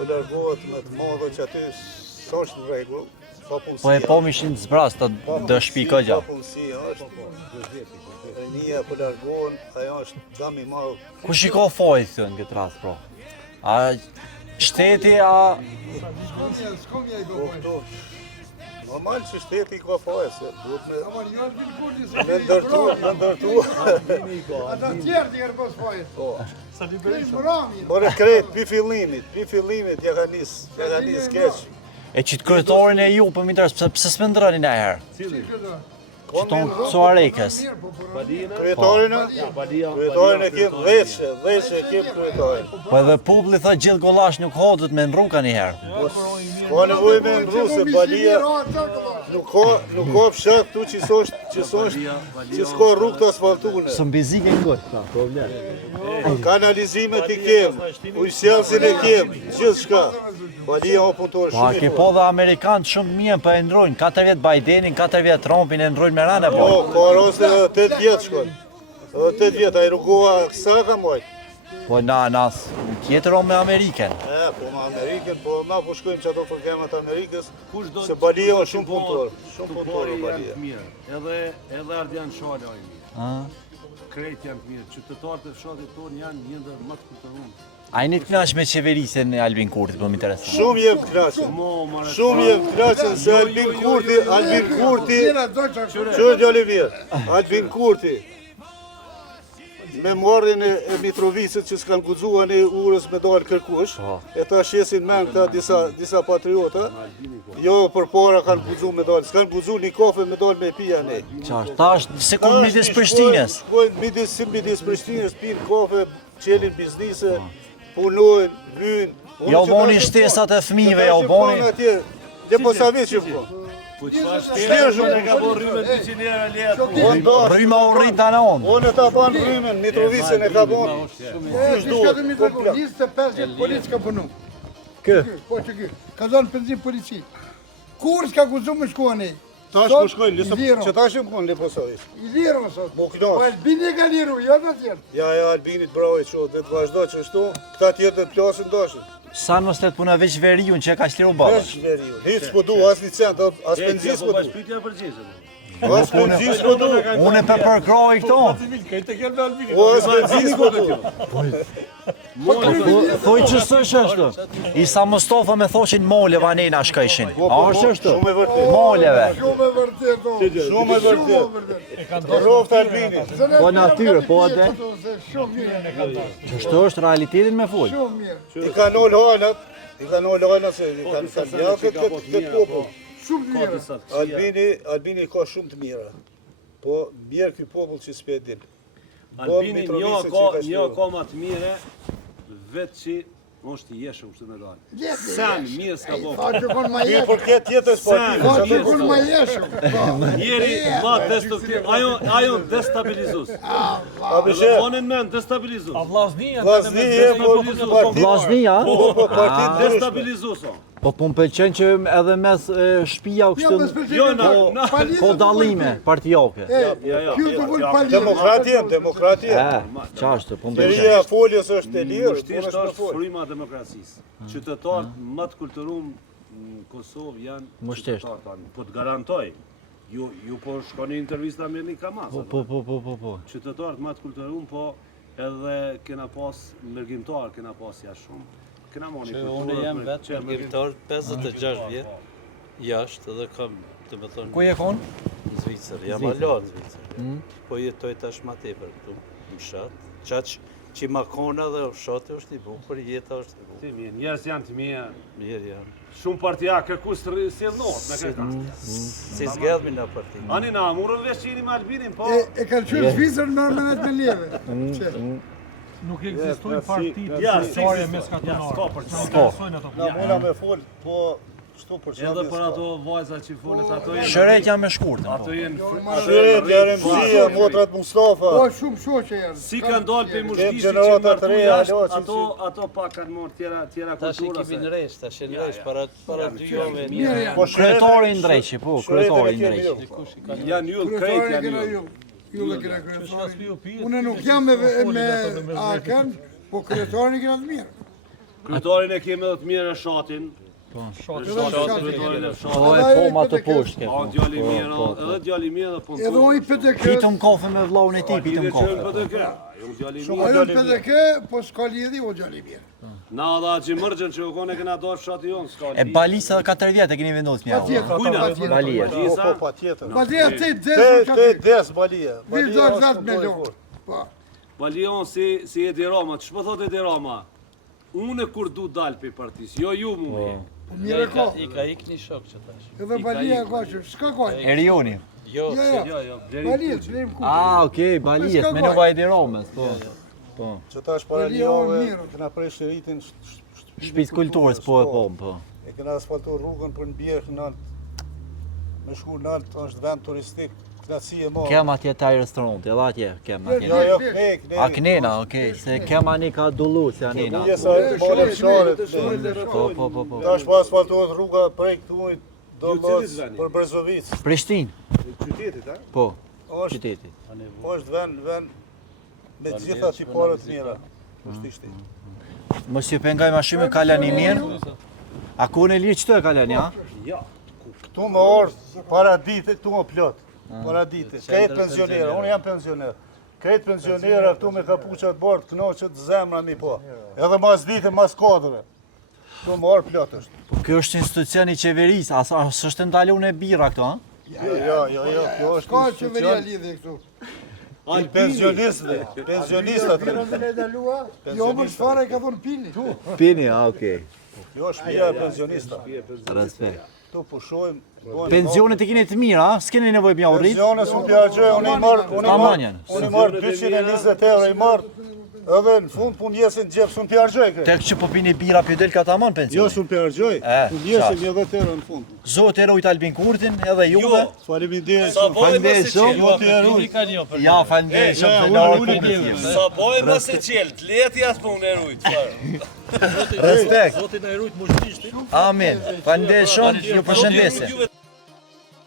po largohet me të madhe që aty s'është në rregull. Po e po mishin të zbras, të dë shpika gja. Punësia është, rinia po largohen, ajo është dam i madh. Ku shiko fojë këtë në këtë rast, pro? A shteti, a... Normal që shteti ka fojë, se duhet me ndërtu. Ata tjerë t'i kërkos fojë. Por e krejt, pi fillimit, ja ka nis keq. E qitë kryetorin e ju, për mintarës, pëse s'mendroni në herë? Që tonë Suarekës. Kryetorin e kem dheshe e kem kryetorin. Po edhe publi tha gjithë gollash nuk hodët me ndruka një herë. Ka nevoj me ndru se Balia nuk ka fshat tu që s'ka rrugë të asfaltune. Së mbizike në gotë, ta, problem. Kanalizimet i kem, ujësjelsin e kem, gjithë shka. Balia o punëtorë Po, a shumë i ke po dhe Amerikanë shumë mirë për e ndrojnë, 4 vjetë Bidenin, 4 vjetë Trumpin e ndrojnë me rane, po. Po, ka rosë edhe 8 vjetë shkon. Edhe 8 vjetë, a i rrugua kësa ka mojtë. Po na tjetër o me Ameriken. Po me Ameriken, po na po shkojmë që ato programet Amerikës, se Balia o shumë punëtorë. Shumë punëtorë Balia. Edhe Ardian Shala o i mirë. Krejt janë të mirë. Qytetarët e fshatit tonë janë një ndër më të kulturun. A i një të knaq me qeverisën e Albin Kurti, po më interesant. Shumë jem të knaqen. Shumë jem të knaqen se Albin Kurti, qërë djali mirë, Albin Kurti, me marrjen e Mitrovicit që s'kanë guxuar në urës me dalë kërkush, e ta shesin men këta disa patriota, jo për para kanë guxu me dalë, s'kanë guxu një kafe me dalë me pija ne. Qarë, ta është sekund midis Prishtinës. Midis Prishtinës, pinë kafe, qelin biznise, punojnë, lynë. Ja u boni shtesat e fëmijëve, ja u boni. Dhe po sa vit që po. Po qëfa shtesë e ka bo rrymen 200 euro letë. Rryma u rrit të në onë. Onë e ta banë rrymen, Mitrovicën e ka banë. Shka të Mitrovicën, 25 policë ka punu. Kë? Po që kë, ka zonë përzim polici. Kur s'ka guzu me shkua nej? Tash po shkojnë, që tash më konë Leposavit. I lirë më sot. Po Po knash. Albini ka liru, jo në tjerë. Ja, Albinit bravo e qo, dhe të vazhdo që shtu, këta tjerë të plasin dashën. Sa në stet puna veç veriun që e ka shliru balash. Vesh veriu, hiç po du, as një cent, as benzis po du. Shpytja për gjithë. As benzis po du. Unë e përkroj këto. O as benzis po du. Thoj që së është Isa Mustafa me thoshin mole vanena shkajshin. A është është? Shumë e vërtet. Moleve. Shumë e vërtet, o. Shumë e vërtet. Roft Albinit. Po natyre, po atë. Shumë mirë. Qështu është realitetin me full. Shumë mirë. I ka nol hanat se i kanë ja këtë popull. Shumë mirë. Albini ka shumë të mira. Po mirë ky popull që s'pe din. Albini një ka ma të mire, vetë që është i jeshëm kështu me dalë. Sen, mirë s'ka bo. Fa që konë ma Mirë jeshëm. për këtë tjetës Fa partinë. që konë ma jeshëm. Njeri ma destruktiv, ajo destabilizus. A bishe, Ponin men, destabilizus. vlasni e Vllaznia? po partitë Destabilizus o. Po më pëlqen që edhe mes shtëpia u kështu Jo, ko dallime partijake. Kjo të vull palirë. Demokratia. Qashtë, po më pëlqen. Qeveria foljes është e lirë, Kushtisht punës me është folë. fryma e demokracisë. Qytetarët më të kulturum në Kosovë janë Mushtesht. qytetarët tanë. Po të garantoj, ju po shkoni intervista me një kamas. Po. Qytetarët më të kulturum, po edhe kena pas mërgjimtar, kena pas jashtë shumë. Kena moni kulturë. Unë jam vetë mërgjimtar 56 vjetë, jashtë edhe kam, të më thonë, Ku je kon? në Zvicër, jam alo në Zvicër. Po jetoj tash ma tepër këtu, në fshat. Qaq që ma kona dhe fshati është i bukur, jeta është i bukur. Ti mirë, njerës janë të mirë. Mirë janë. Shumë partia kërku së sjellnohet me këtë. Si zgedhmi në parti. Ani na, murën vesh qini me Albinin, po. E kanë qërë Zvicër në armenet me leve. Nuk ekzistojnë partitë Ja, shqiptare s'ka mes katonave. s'ka për Nuk interesojnë ato. Na mola me folë, po shtu për Edhe qëllë. për ato vajza që folet, ato jenë... Shëret janë me shkurtën. Ato jenë... Shëret, Jaremzia, motrat Mustafa. Po shumë shoqe janë. Si kanë dalë për mushkishit që Gjenerata të mërtu reja, jashtë, alo, që ato pak kanë morë tjera Tash i kultura kemi në se... resh, tash e në resh, para 2 jove. Mirë janë. Po Kryetori i ndreqi, po, kryetori i ndreqi. Janë jullë krejt, Kryetorin janë kena jullë. ju. Ju dhe kena kryetorin. Unë nuk jam me akën, po kryetorin kena të mirë. Kryetarin e kemi edhe të mirë e shatin. Kryetarin e Po shatin. e po ma të poshtë Po ke. djali mirë, edhe djali mirë dhe punë. Edhe unë i PDK. Pitëm kafe me vllahun e tij, pitëm kafe. Djali Ajo mirë. në PDK, po s'ka lidhi o gjali mirë. Na dha gjimërgjën që u kone këna do fshati jonë, s'ka E Balisa 4 vjet e keni vendosur mja. Patjetër, Kujna? patjetër. Balia. Po, pa tjetër. Balia ti Te desë çati. des balia. Vizdo Balia zat është me punëtor e lo. fortë. Po. Balion si Edi Rama, që po thot Edi Rama? Unë kur du dal për partisë, jo ju mu me. Po mirë ka. I ka ik një shok që tash. Edhe Balia ka që s'ka ka. Erioni. Jo, Jo, jo. Jo, jo, Balia çlim ku. Ah, okay, Balies, me Nova Edi Romës, po. Po. Që tash para Balia një javë mirë. kena prej shëritin Shtëpisë kulturës, po e po. E kena asfaltuar rrugën për në bjerë nalt. Me shku nalt është vend turistik, knatësi e madhe. Kem atje taj restoranti, edhe atje kem atje. Jo, jo, knek, A knena, okej, se kem ani ka dullu se anina. Pjesa male fsharet. Po. Tash po asfaltohet rruga prej këtu do Ju cilit mos veni? për Brezovic. Prishtinë, Qytetit, ha? po, Është qyteti. është vend me të gjitha tiparet mira. Është ishte. Mos ju pengaj ma shumë kalani mirë. A ku në lirë qëto e kalani, ha? Ja. Këtu më orë, para dite, këtu më plot. Para dite. Këtë pensionera, unë jam pensioner. Këtë pensionera këtu me kapuqat bordë, knoqët zemra mi po. Edhe mas dite, mas kodre. Këtu më orë plot është. Kjo është institucion i qeverisë, as është ndalu në bira këto, ha? Jo, kjo është Ka qeveria institucion lidhje këtu. i pensionistëve, pensionistat. Ne dalua. Jo më çfarë ka thonë pini. Pini, ha, okej. Kjo është shtëpia e pensionistave. Respekt. Tu pushojmë. Pensionet e keni të mira, ha? S'keni nevojë mja u rrit? Pensiones unë pjargjoj, unë i marë 220 euro i marë, edhe në fund pu mjesin gjepë, s'unë pjargjoj këtë. Tek që po pini bira për del ka tamam Jo, pensionet. s'unë pjargjoj, E, pu mjesin 10 euro në fund. Zot e rujt Albin Kurtin, edhe juve. Faleminderit Sa shumë. bojë më se Faleminderit qelë. Jo të erujt. Ja, faleminderit shumë të larë publikim. Sa bojë më se qelë, të leti as punë e rujtë. Respekt. Zotin e rujt mushtishti. Amin. Faleminderit shumë, ju përshëndesim.